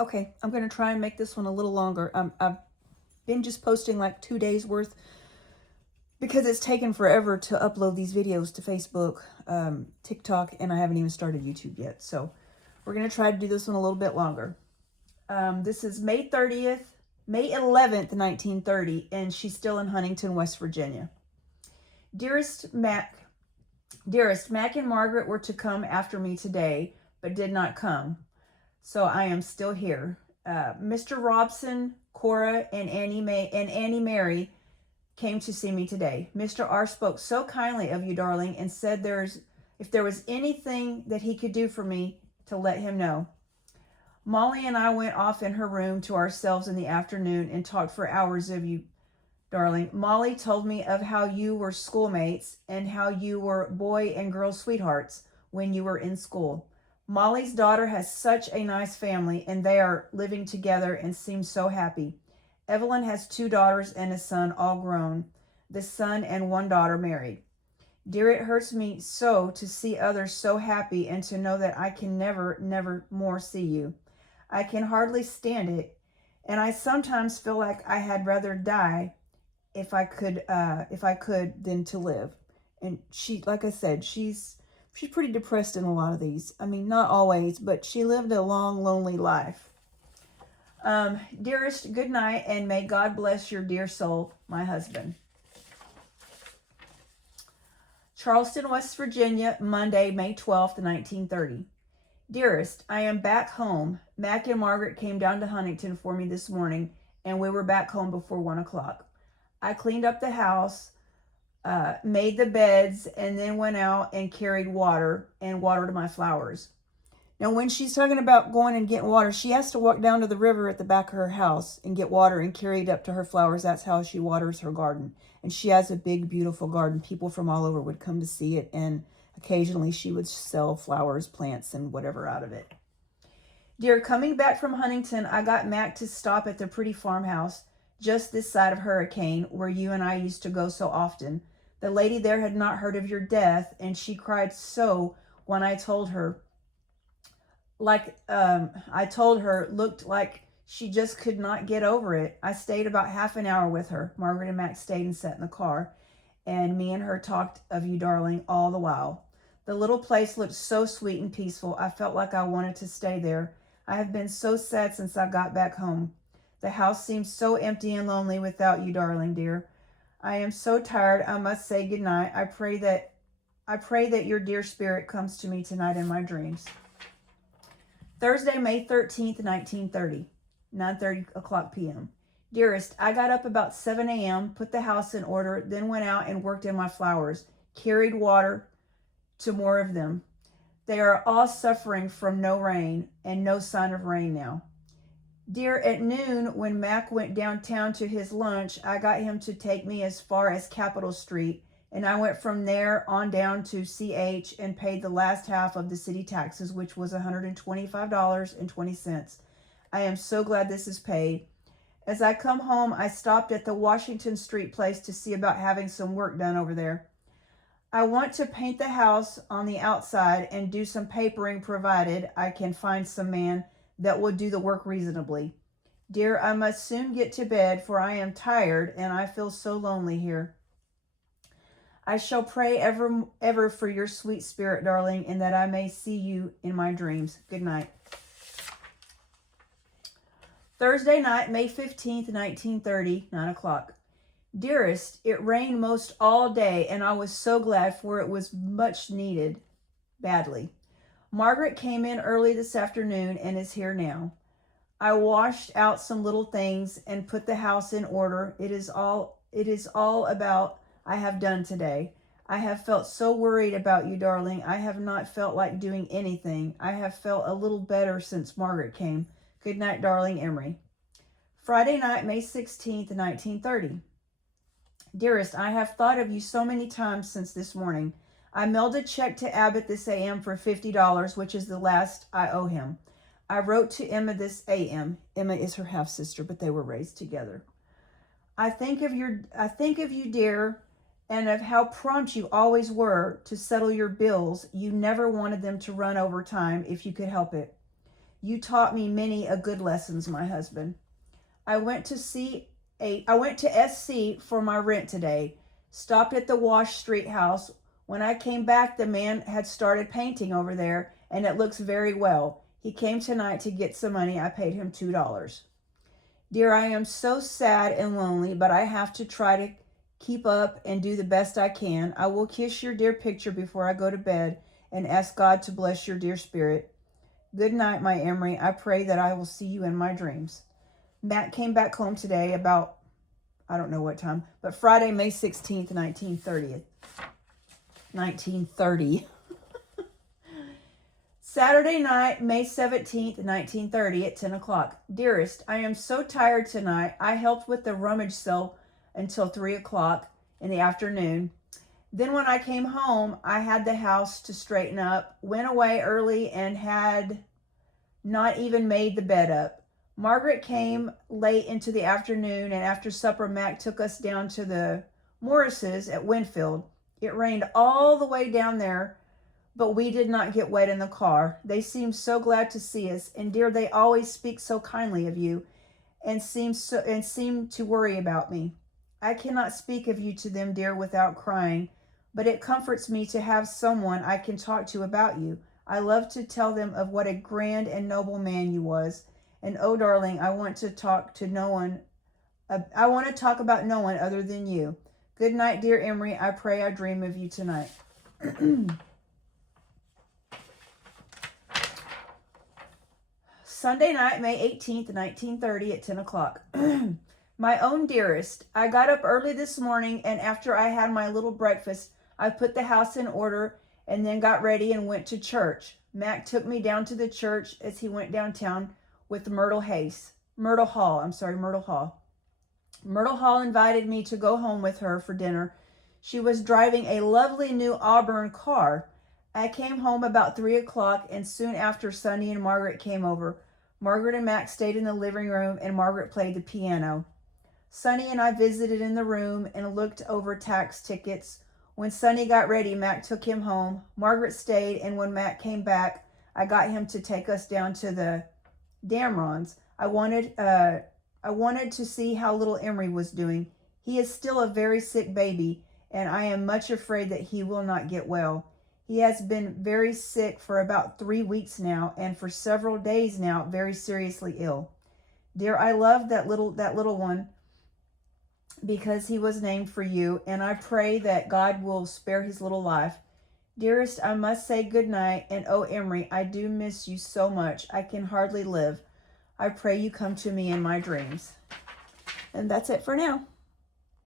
Okay, I'm going to try and make this one a little longer. I've been just posting like 2 days worth because it's taken forever to upload these videos to Facebook, TikTok, and I haven't even started YouTube yet. So we're going to try to do this one a little bit longer. This is May 11th, 1930, and she's still in Huntington, West Virginia. Dearest Mac and Margaret were to come after me today, but did not come. So I am still here. Mr. Robson, Cora, and Annie Mary came to see me today. Mr. R spoke so kindly of you, darling, and said if there was anything that he could do for me, to let him know. Molly and I went off in her room to ourselves in the afternoon and talked for hours of you, darling. Molly told me of how you were schoolmates and how you were boy and girl sweethearts when you were in school. Molly's daughter has such a nice family, and they are living together and seem so happy. Evelyn has 2 daughters and a son, all grown. The son and 1 daughter married. Dear, it hurts me so to see others so happy and to know that I can never more see you. I can hardly stand it, and I sometimes feel like I had rather die if I could than to live. And she, like I said, she's pretty depressed in a lot of these. I mean, not always, but she lived a long, lonely life. Dearest, good night, and may God bless your dear soul, my husband. Charleston, West Virginia, Monday, May 12th, 1930. Dearest, I am back home. Mac and Margaret came down to Huntington for me this morning, and we were back home before 1 o'clock. I cleaned up the house, made the beds, and then went out and carried water and watered my flowers. Now, when she's talking about going and getting water, she has to walk down to the river at the back of her house and get water and carry it up to her flowers. That's how she waters her garden. And she has a big, beautiful garden. People from all over would come to see it, and occasionally she would sell flowers, plants, and whatever out of it. Dear, coming back from Huntington, I got Mac to stop at the pretty farmhouse just this side of Hurricane, where you and I used to go so often. The lady there had not heard of your death, and she cried so when I told her. Looked like she just could not get over it. I stayed about half an hour with her. Margaret and Max stayed and sat in the car, and me and her talked of you, darling, all the while. The little place looked so sweet and peaceful. I felt like I wanted to stay there. I have been so sad since I got back home. The house seems so empty and lonely without you, darling dear. I am so tired. I must say good night. I pray that your dear spirit comes to me tonight in my dreams. Thursday, May 13th, 1930, 9:30 o'clock p.m. Dearest, I got up about 7 a.m., put the house in order, then went out and worked in my flowers, carried water to more of them. They are all suffering from no rain and no sign of rain now. Dear, at noon, when Mac went downtown to his lunch, I got him to take me as far as Capitol Street, and I went from there on down to CH and paid the last half of the city taxes, which was $125.20. I am so glad this is paid. As I come home, I stopped at the Washington Street place to see about having some work done over there. I want to paint the house on the outside and do some papering, provided I can find some man that will do the work reasonably. Dear, I must soon get to bed, for I am tired and I feel so lonely here. I shall pray ever for your sweet spirit, darling, and that I may see you in my dreams. Good night. Thursday night, May 15th, 1930, 9 o'clock. Dearest, it rained most all day, and I was so glad, for it was much needed, badly. Margaret came in early this afternoon and is here now. I washed out some little things and put the house in order. It is all about I have done today. I have felt so worried about you, darling. I have not felt like doing anything. I have felt a little better since Margaret came. Good night, darling, Emery. Friday night, May 16th, 1930. Dearest, I have thought of you so many times since this morning. I mailed a check to Abbott this a.m. for $50, which is the last I owe him. I wrote to Emma this a.m. Emma is her half-sister, but they were raised together. I think of you, dear, and of how prompt you always were to settle your bills. You never wanted them to run over time if you could help it. You taught me many a good lessons, my husband. I went to SC for my rent today. Stopped at the Wash Street house. When I came back, the man had started painting over there, and it looks very well. He came tonight to get some money. I paid him $2. Dear, I am so sad and lonely, but I have to try to keep up and do the best I can. I will kiss your dear picture before I go to bed and ask God to bless your dear spirit. Good night, my Emery. I pray that I will see you in my dreams. Matt came back home today about, I don't know what time, but Friday, May 16th, 1930. Saturday night, May 17th, 1930 at 10 o'clock. Dearest, I am so tired tonight. I helped with the rummage sale until 3 o'clock in the afternoon. Then when I came home, I had the house to straighten up, went away early and had not even made the bed up. Margaret came late into the afternoon, and after supper, Mac took us down to the Morrises at Winfield. It rained all the way down there, but we did not get wet in the car. They seemed so glad to see us, and dear, they always speak so kindly of you and seem to worry about me. I cannot speak of you to them, dear, without crying, but it comforts me to have someone I can talk to about you. I love to tell them of what a grand and noble man you was. And oh, darling, I want to talk about no one other than you. Good night, dear Emery. I pray I dream of you tonight. Sunday night, May 18th, 1930 at 10 o'clock. My own dearest, I got up early this morning, and after I had my little breakfast, I put the house in order and then got ready and went to church. Mac took me down to the church as he went downtown with Myrtle Hall. Myrtle Hall invited me to go home with her for dinner. She was driving a lovely new Auburn car. I came home about 3 o'clock, and soon after, Sonny and Margaret came over. Margaret and Mac stayed in the living room, and Margaret played the piano. Sonny and I visited in the room and looked over tax tickets. When Sonny got ready, Mac took him home. Margaret stayed, and when Mac came back, I got him to take us down to the Damrons. I wanted to see how little Emery was doing. He is still a very sick baby, and I am much afraid that he will not get well. He has been very sick for about 3 weeks now, and for several days now, very seriously ill. Dear, I love that little one because he was named for you, and I pray that God will spare his little life. Dearest, I must say good night, and oh, Emery, I do miss you so much. I can hardly live. I pray you come to me in my dreams. And that's it for now.